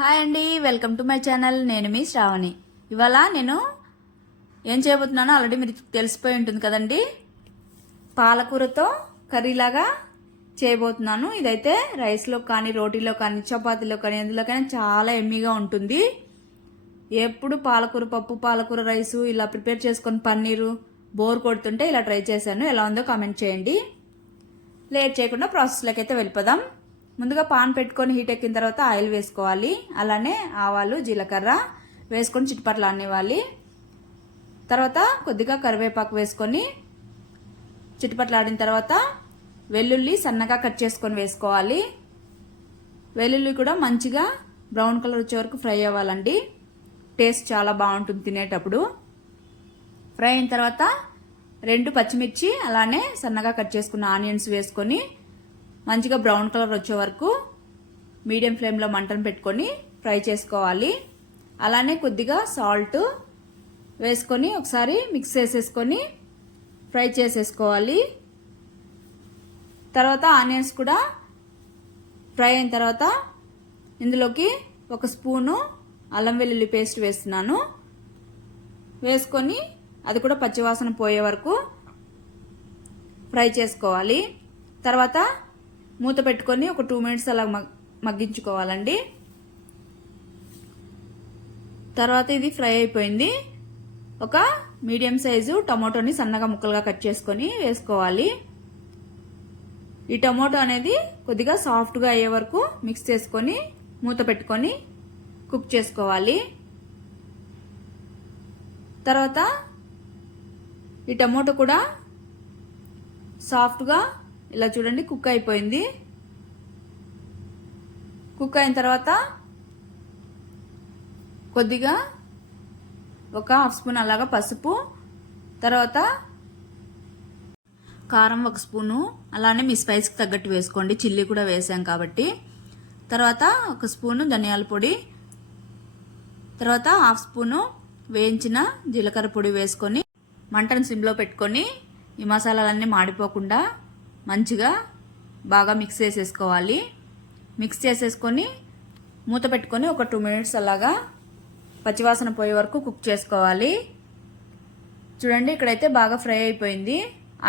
Hi అండి welcome to my channel. నేను మీ శ్రావణి. ఇవాళ నేను ఏం చేయబోతున్నానో ఆల్రెడీ మీరు తెలిసిపోయి ఉంటుంది కదండి. పాలకూరతో కర్రీలాగా చేయబోతున్నాను. ఇదైతే రైస్లో కానీ రోటీలో కానీ చపాతీలో కానీ ఎందులోకైనా చాలా ఎమ్మీగా ఉంటుంది. ఎప్పుడు పాలకూర పప్పు పాలకూర రైసు ఇలా ప్రిపేర్ చేసుకొని పన్నీరు బోర్ కొడుతుంటే ఇలా ట్రై చేశాను. ఎలా ఉందో కామెంట్ చేయండి. లేట్ చేయకుండా ప్రాసెస్లోకి అయితే వెళ్ళిపోదాం. ముందుగా పాన్ పెట్టుకొని హీట్ ఎక్కిన తర్వాత ఆయిల్ వేసుకోవాలి. అలానే ఆవాలు జీలకర్ర వేసుకొని చిట్పట్లు అనేవాలి తర్వాత కొద్దిగా కరివేపాకు వేసుకొని చిట్టుపట్లు ఆడిన తర్వాత వెల్లుల్లి సన్నగా కట్ చేసుకొని వేసుకోవాలి. వెల్లుల్లి కూడా మంచిగా బ్రౌన్ కలర్ వచ్చే వరకు ఫ్రై అవ్వాలండి. టేస్ట్ చాలా బాగుంటుంది తినేటప్పుడు. ఫ్రై అయిన తర్వాత రెండు పచ్చిమిర్చి అలానే సన్నగా కట్ చేసుకున్న ఆనియన్స్ వేసుకొని మంచిగా బ్రౌన్ కలర్ వచ్చే వరకు మీడియం ఫ్లేమ్లో మంటను పెట్టుకొని ఫ్రై చేసుకోవాలి. అలానే కొద్దిగా సాల్ట్ వేసుకొని ఒకసారి మిక్స్ చేసేసుకొని ఫ్రై చేసేసుకోవాలి. తర్వాత ఆనియన్స్ కూడా ఫ్రై అయిన తర్వాత ఇందులోకి ఒక స్పూను అల్లం వెల్లుల్లి పేస్ట్ వేస్తున్నాను. వేసుకొని అది కూడా పచ్చివాసన పోయే వరకు ఫ్రై చేసుకోవాలి. తర్వాత మూత పెట్టుకొని ఒక టూ మినిట్స్ అలా మగ్గించుకోవాలండి. తర్వాత ఇది ఫ్రై అయిపోయింది. ఒక మీడియం సైజు టమాటోని సన్నగా ముక్కలుగా కట్ చేసుకొని వేసుకోవాలి. ఈ టమాటో అనేది కొద్దిగా సాఫ్ట్గా అయ్యే వరకు మిక్స్ చేసుకొని మూత పెట్టుకొని కుక్ చేసుకోవాలి. తర్వాత ఈ టమోటో కూడా సాఫ్ట్గా ఇలా చూడండి కుక్ అయిపోయింది. కుక్ అయిన తర్వాత కొద్దిగా ఒక హాఫ్ స్పూన్ అలాగా పసుపు తర్వాత కారం ఒక స్పూను అలానే మీ స్పైస్కి తగ్గట్టు వేసుకోండి. చిల్లీ కూడా వేసాం కాబట్టి. తర్వాత ఒక స్పూను ధనియాల పొడి తర్వాత హాఫ్ స్పూను వేయించిన జీలకర్ర పొడి వేసుకొని మంటను సిమ్లో పెట్టుకొని ఈ మసాలాలన్నీ మాడిపోకుండా మంచిగా బాగా మిక్స్ చేసేసుకోవాలి. మిక్స్ చేసేసుకొని మూత పెట్టుకొని ఒక టూ మినిట్స్ అలాగా పచ్చివాసన పోయే వరకు కుక్ చేసుకోవాలి. చూడండి ఇక్కడైతే బాగా ఫ్రై అయిపోయింది.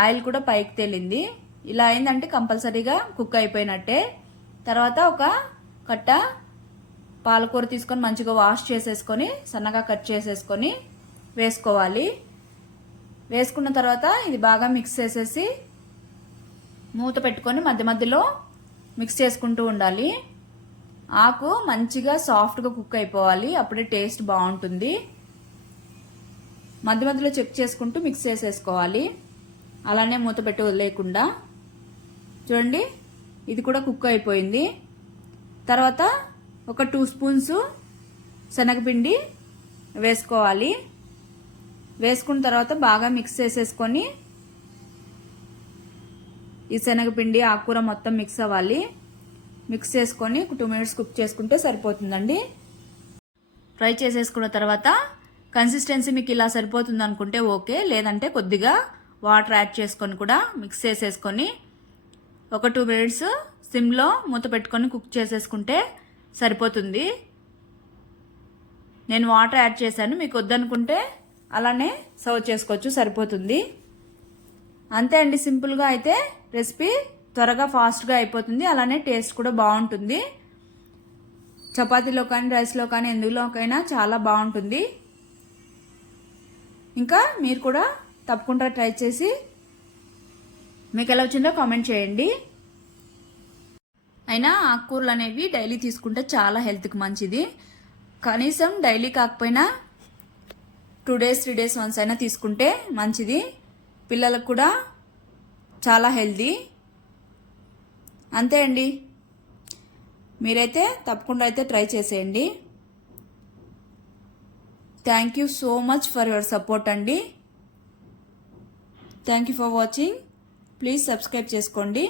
ఆయిల్ కూడా పైకి తేలింది. ఇలా అయిందంటే కంపల్సరీగా కుక్ అయిపోయినట్టే. తర్వాత ఒక కట్ట పాలకూర తీసుకొని మంచిగా వాష్ చేసేసుకొని సన్నగా కట్ చేసేసుకొని వేసుకోవాలి. వేసుకున్న తర్వాత ఇది బాగా మిక్స్ చేసేసి మూత పెట్టుకొని మధ్య మధ్యలో మిక్స్ చేసుకుంటూ ఉండాలి. ఆకు మంచిగా సాఫ్ట్గా కుక్ అయిపోవాలి. అప్పుడే టేస్ట్ బాగుంటుంది. మధ్య మధ్యలో చెక్ చేసుకుంటూ మిక్స్ చేసేసుకోవాలి. అలానే మూత పెట్టి వదిలేయకుండా. చూడండి ఇది కూడా కుక్ అయిపోయింది. తర్వాత ఒక టూ స్పూన్స్ శనగపిండి వేసుకోవాలి. వేసుకున్న తర్వాత బాగా మిక్స్ చేసేసుకొని ఈ శనగపిండి ఆకుకూర మొత్తం మిక్స్ అవ్వాలి. మిక్స్ చేసుకొని టూ మినిట్స్ కుక్ చేసుకుంటే సరిపోతుందండి. ఫ్రై చేసేసుకున్న తర్వాత కన్సిస్టెన్సీ మీకు ఇలా సరిపోతుంది అనుకుంటే ఓకే లేదంటే కొద్దిగా వాటర్ యాడ్ చేసుకొని కూడా మిక్స్ చేసేసుకొని ఒక టూ మినిట్స్ సిమ్లో మూత పెట్టుకొని కుక్ చేసేసుకుంటే సరిపోతుంది. నేను వాటర్ యాడ్ చేశాను. మీకు వద్దనుకుంటే అలానే సర్వ్ చేసుకోవచ్చు. సరిపోతుంది. అంతే అండి సింపుల్గా అయితే రెసిపీ త్వరగా ఫాస్ట్గా అయిపోతుంది. అలానే టేస్ట్ కూడా బాగుంటుంది. చపాతీలో కానీ రైస్లో కానీ ఎందులోకైనా చాలా బాగుంటుంది. ఇంకా మీరు కూడా తప్పకుండా ట్రై చేసి మీకు ఎలా వచ్చిందో కామెంట్ చేయండి. అయినా ఆకుకూరలు అనేవి డైలీ తీసుకుంటే చాలా హెల్త్కి మంచిది. కనీసం డైలీ కాకపోయినా two days three days once అయినా తీసుకుంటే మంచిది. పిల్లలకు కూడా చాలా హెల్దీ. అంతే అండి. మీరైతే తప్పకుండా అయితే ట్రై చేసేయండి. Thank you so much for your support అండి. Thank you for watching please subscribe చేసుకోండి.